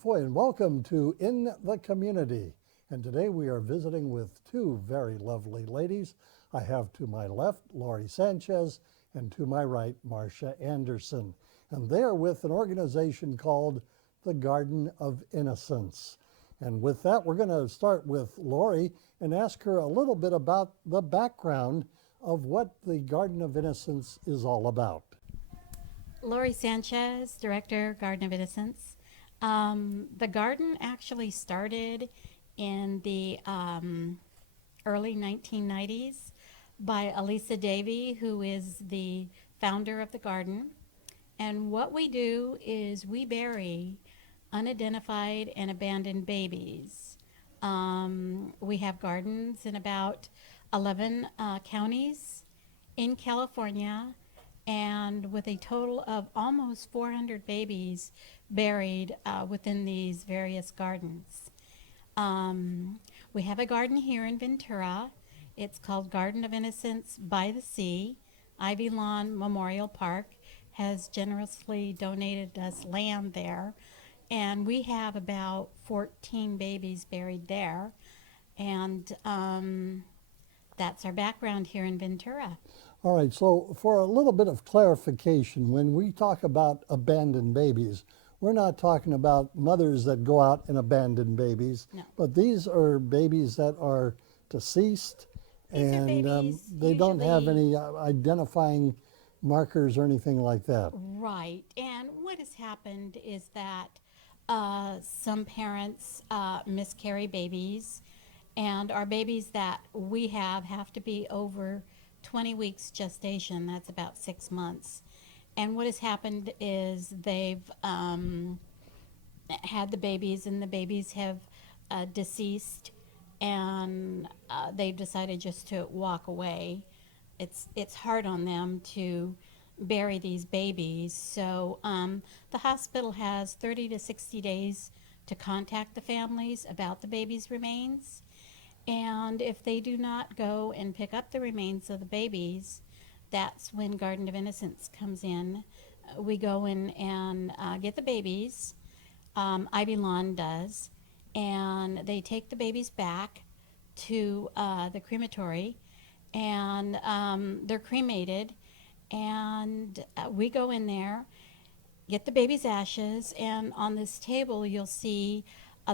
DeFoi, and welcome to In the Community. And today we are visiting with two very lovely ladies. I have to my left Lori Sanchez and to my right Marcia Anderson. And they are with an organization called the Garden of Innocence. And with that, we're going to start with Lori and ask her a little bit about the background of what the Garden of Innocence is all about. Lori Sanchez, Director, Garden of Innocence. The garden actually started in the early 1990s by Elisa Davey, who is the founder of the garden. And what we do is we bury unidentified and abandoned babies. We have gardens in about 11 counties in California, and with a total of almost 400 babies buried within these various gardens. We have a garden here in Ventura. It's called Garden of Innocence by the Sea. Ivy Lawn Memorial Park has generously donated us land there, and we have about 14 babies buried there, and that's our background here in Ventura. All right, so for a little bit of clarification, when we talk about abandoned babies, we're not talking about mothers that go out and abandon babies, No. but these are babies that are deceased, These are and babies they don't have usually- any identifying markers or anything like that. Right, and what has happened is that some parents miscarry babies, and our babies that we have to be over 20 weeks gestation. That's about 6 months. And what has happened is they've had the babies, and the babies have deceased, and they've decided just to walk away. It's hard on them to bury these babies. So the hospital has 30 to 60 days to contact the families about the baby's remains. And if they do not go and pick up the remains of the babies, that's when Garden of Innocence comes in. We go in and get the babies. Ivy Lawn does. And they take the babies back to the crematory, and they're cremated. And we go in there, get the baby's ashes, and on this table you'll see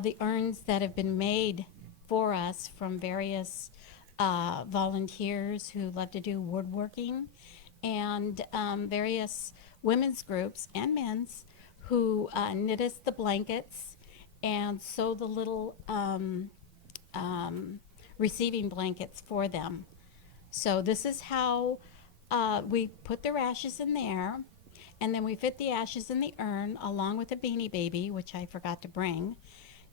the urns that have been made for us from various volunteers who love to do woodworking, and various women's groups and men's who knit us the blankets and sew the little receiving blankets for them. So this is how we put their ashes in there, and then we fit the ashes in the urn along with a beanie baby, which I forgot to bring.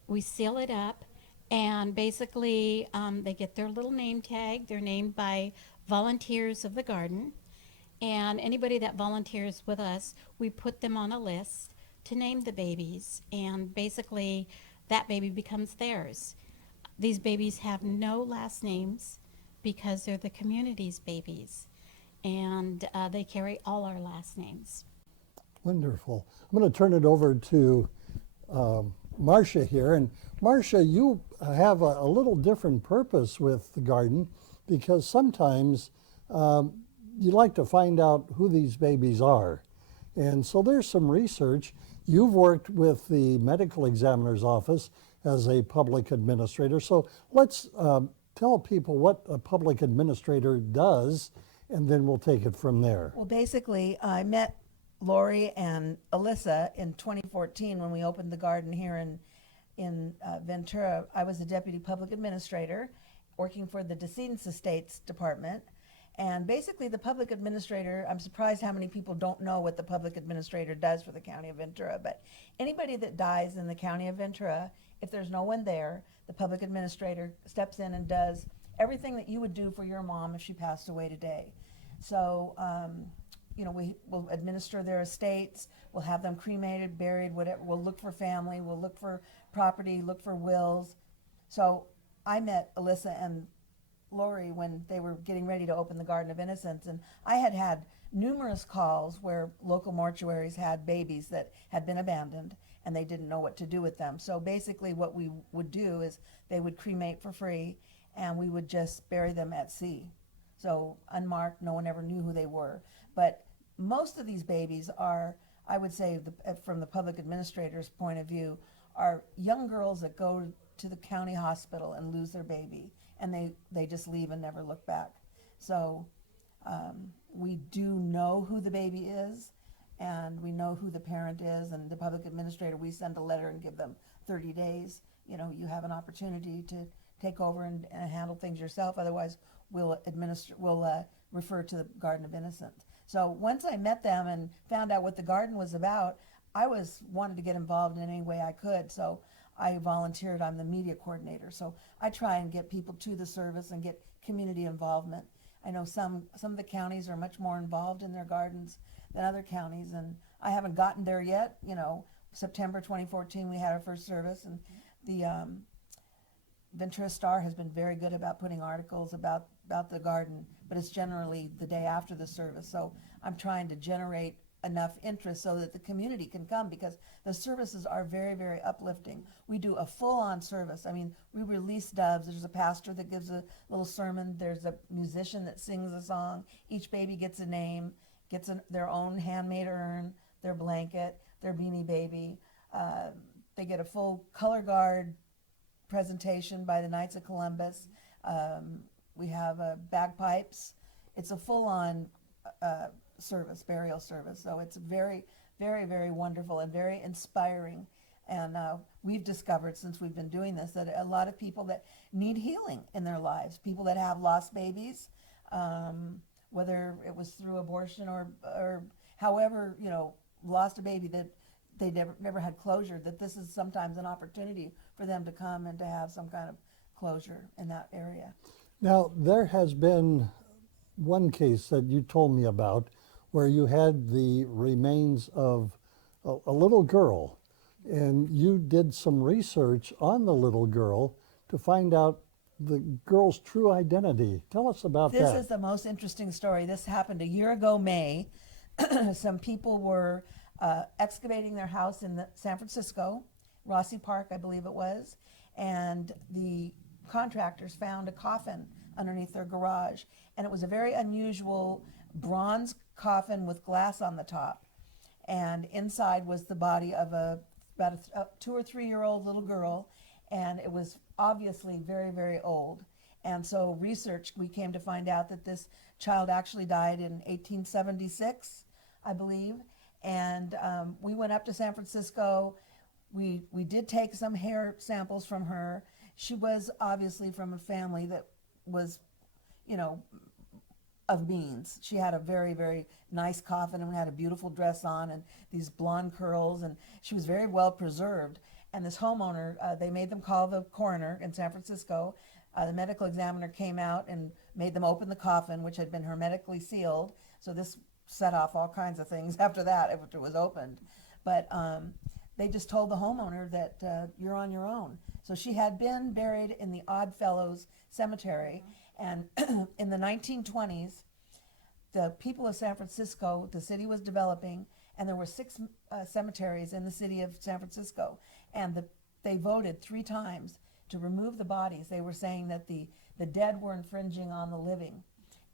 We seal it up, and basically they get their little name tag. They're named by volunteers of the garden, and anybody that volunteers with us, we put them on a list to name the babies, and basically that baby becomes theirs. These babies have no last names because they're the community's babies, and they carry all our last names. Wonderful. I'm going to turn it over to Marcia here. And Marcia, you have a little different purpose with the garden, because sometimes you like to find out who these babies are. And so there's some research. You've worked with the medical examiner's office as a public administrator. So let's tell people what a public administrator does, and then we'll take it from there. Well, basically, I met Lori and Alyssa in 2014 when we opened the garden here in Ventura. I was a deputy public administrator working for the Decedents Estates Department. And basically the public administrator, I'm surprised how many people don't know what the public administrator does for the county of Ventura, but anybody that dies in the county of Ventura, if there's no one there, the public administrator steps in and does everything that you would do for your mom if she passed away today. So, you know, we will administer their estates, we'll have them cremated, buried, whatever. We'll look for family, we'll look for property, look for wills. So I met Alyssa and Lori when they were getting ready to open the Garden of Innocence, and I had had numerous calls where local mortuaries had babies that had been abandoned, and they didn't know what to do with them. So basically what we would do is they would cremate for free, and we would just bury them at sea. So unmarked, no one ever knew who they were. But most of these babies are, I would say, from the public administrator's point of view, are young girls that go to the county hospital and lose their baby, and they just leave and never look back. So we do know who the baby is, and we know who the parent is, and the public administrator, we send a letter and give them 30 days. You know, you have an opportunity to take over and handle things yourself. Otherwise, we'll refer to the Garden of Innocence. So once I met them and found out what the garden was about, I wanted to get involved in any way I could. So I volunteered. I'm the media coordinator. So I try and get people to the service and get community involvement. I know some of the counties are much more involved in their gardens than other counties, and I haven't gotten there yet. You know, September 2014 we had our first service, and the Ventura Star has been very good about putting articles about the garden, but it's generally the day after the service. So I'm trying to generate enough interest so that the community can come, because the services are very, very uplifting. We do a full-on service. I mean, we release doves. There's a pastor that gives a little sermon. There's a musician that sings a song. Each baby gets a name, gets their own handmade urn, their blanket, their beanie baby. They get a full color guard presentation by the Knights of Columbus. We have bagpipes. It's a full-on service, burial service. So it's very, very, very wonderful and very inspiring. And we've discovered, since we've been doing this, that a lot of people that need healing in their lives, people that have lost babies, whether it was through abortion or however, you know, lost a baby that they never had closure, that this is sometimes an opportunity for them to come and to have some kind of closure in that area. Now, there has been one case that you told me about where you had the remains of a little girl, and you did some research on the little girl to find out the girl's true identity. Tell us about that. This is the most interesting story. This happened a year ago, May. Some people were excavating their house in San Francisco, Rossi Park, I believe it was, and the contractors found a coffin underneath their garage, and it was a very unusual bronze coffin with glass on the top, and inside was the body of about a 2 or 3 year old little girl, and it was obviously very, very old. And so we came to find out that this child actually died in 1876, I believe. And we went up to San Francisco. We did take some hair samples from her. She was obviously from a family that was, you know, of means. She had a very, very nice coffin and had a beautiful dress on and these blonde curls, and she was very well preserved. And this homeowner, they made them call the coroner in San Francisco. The medical examiner came out and made them open the coffin, which had been hermetically sealed. So this set off all kinds of things after that, after it was opened. But they just told the homeowner that you're on your own. So she had been buried in the Oddfellows Cemetery. And in the 1920s, the people of San Francisco, the city was developing, and there were 6 cemeteries in the city of San Francisco. And they voted 3 times to remove the bodies. They were saying that the dead were infringing on the living.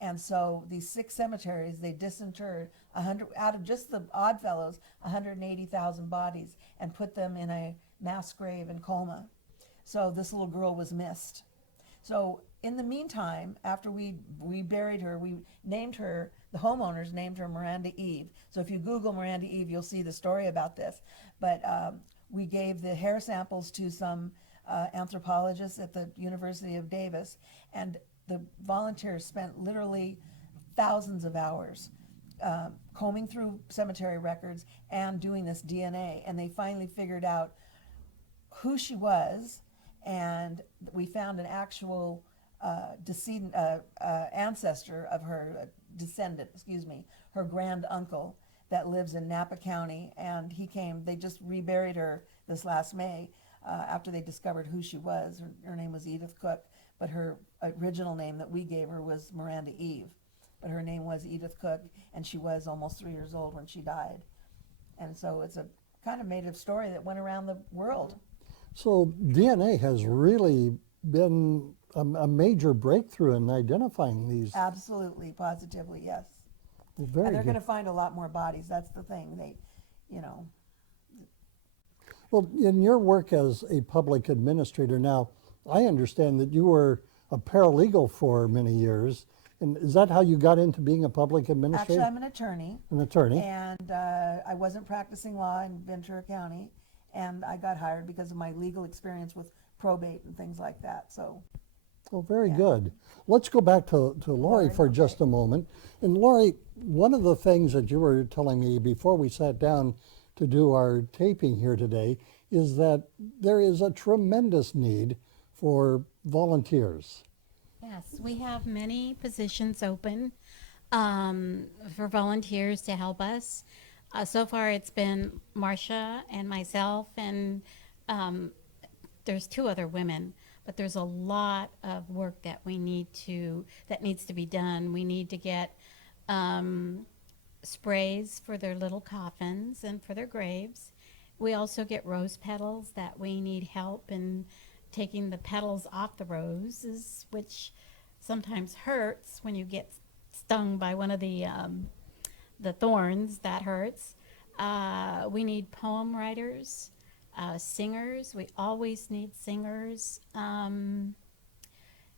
And so these 6 cemeteries, they disinterred out of just the Oddfellows, 180,000 bodies, and put them in a mass grave in Colma. So this little girl was missed. So in the meantime, after we buried her, we named her, the homeowners named her Miranda Eve. So if you Google Miranda Eve, you'll see the story about this. But we gave the hair samples to some anthropologists at the University of Davis, and the volunteers spent literally thousands of hours combing through cemetery records and doing this DNA, and they finally figured out who she was, and we found an actual decedent, ancestor of her, descendant, excuse me, her grand uncle that lives in Napa County, and they just reburied her this last May after they discovered who she was. Her name was Edith Cook, but her original name that we gave her was Miranda Eve. But her name was Edith Cook, and she was almost 3 years old when she died. And so it's a kind of made a story that went around the world. So DNA has really been a major breakthrough in identifying these. Absolutely, positively, yes. Well, very And they're good. going to find a lot more bodies. That's the thing. They, you know, Well, in your work as a public administrator now, I understand that you were a paralegal for many years. And is that how you got into being a public administrator? actually, I'm an attorney. An attorney? And I wasn't practicing law in Ventura County, and I got hired because of my legal experience with probate and things like that. So, Well, very good. Let's go back to Lori Lori, for okay. just a moment. And Lori, one of the things that you were telling me before we sat down to do our taping here today is that there is a tremendous need for volunteers. Yes, we have many positions open for volunteers to help us. So far, it's been Marcia and myself, and there's 2 other women. But there's a lot of work that needs to be done. We need to get sprays for their little coffins and for their graves. We also get rose petals that we need help in taking the petals off the roses, which sometimes hurts when you get stung by one of the thorns. That hurts. We need poem writers, singers. We always need singers. And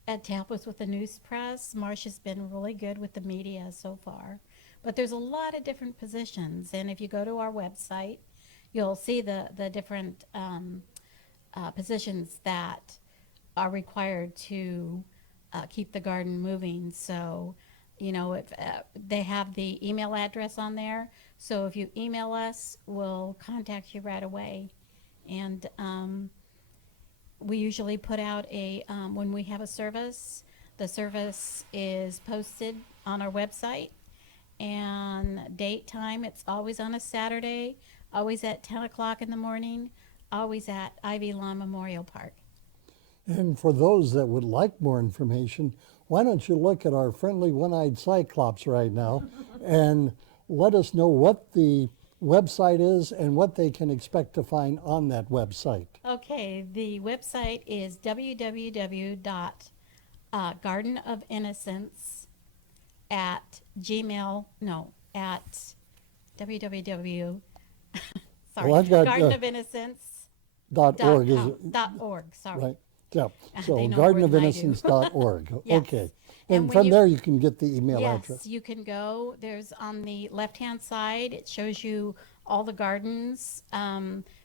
to help us with the news press, Marcia's been really good with the media so far. But there's a lot of different positions, and if you go to our website, you'll see the different positions that are required to keep the garden moving. So, you know, if they have the email address on there, so if you email us, we'll contact you right away. And we usually put out when we have a service, the service is posted on our website, and date, time, it's always on a Saturday, always at 10 o'clock in the morning, always at Ivy Lawn Memorial Park. And for those that would like more information, why don't you look at our friendly one-eyed cyclops right now and let us know what the website is and what they can expect to find on that website. Okay, the website is www.gardenofInnocence at www. Sorry, Well, I've got, Garden of Innocence .org is .org. Sorry. right. Yeah. So They know more than I do. gardenofInnocence.org. Yes. Okay. And And when from you- there you can get the email Yes, address. you can go. There's on the left-hand side, it shows you all the gardens,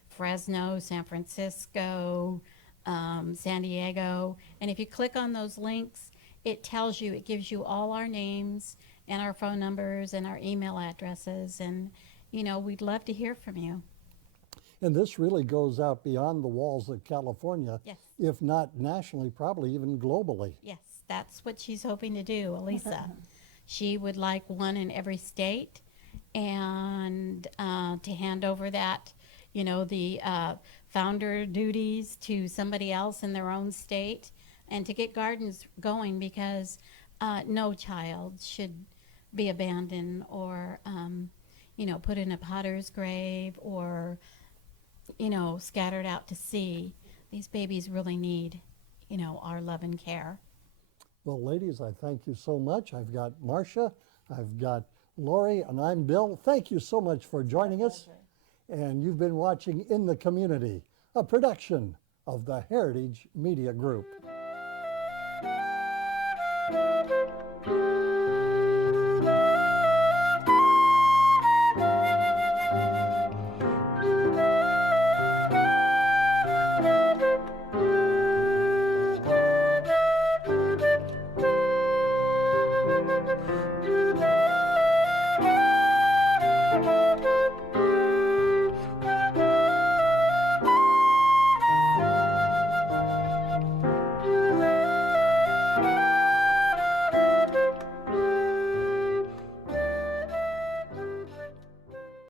Fresno, San Francisco, San Diego. And if you click on those links, it tells you, it gives you all our names and our phone numbers and our email addresses. And, you know, we'd love to hear from you. And this really goes out beyond the walls of California, Yes. if not nationally, probably even globally. Yes, that's what she's hoping to do, Elisa. She would like one in every state, and to hand over that, you know, the founder duties to somebody else in their own state, and to get gardens going, because no child should be abandoned or, you know, put in a potter's grave or, you know, scattered out to sea. These babies really need, you know, our love and care. Well, ladies, I thank you so much. I've got Marcia, I've got Lori, and I'm Bill. Thank you so much for joining us. And you've been watching In the Community, a production of the Heritage Media Group.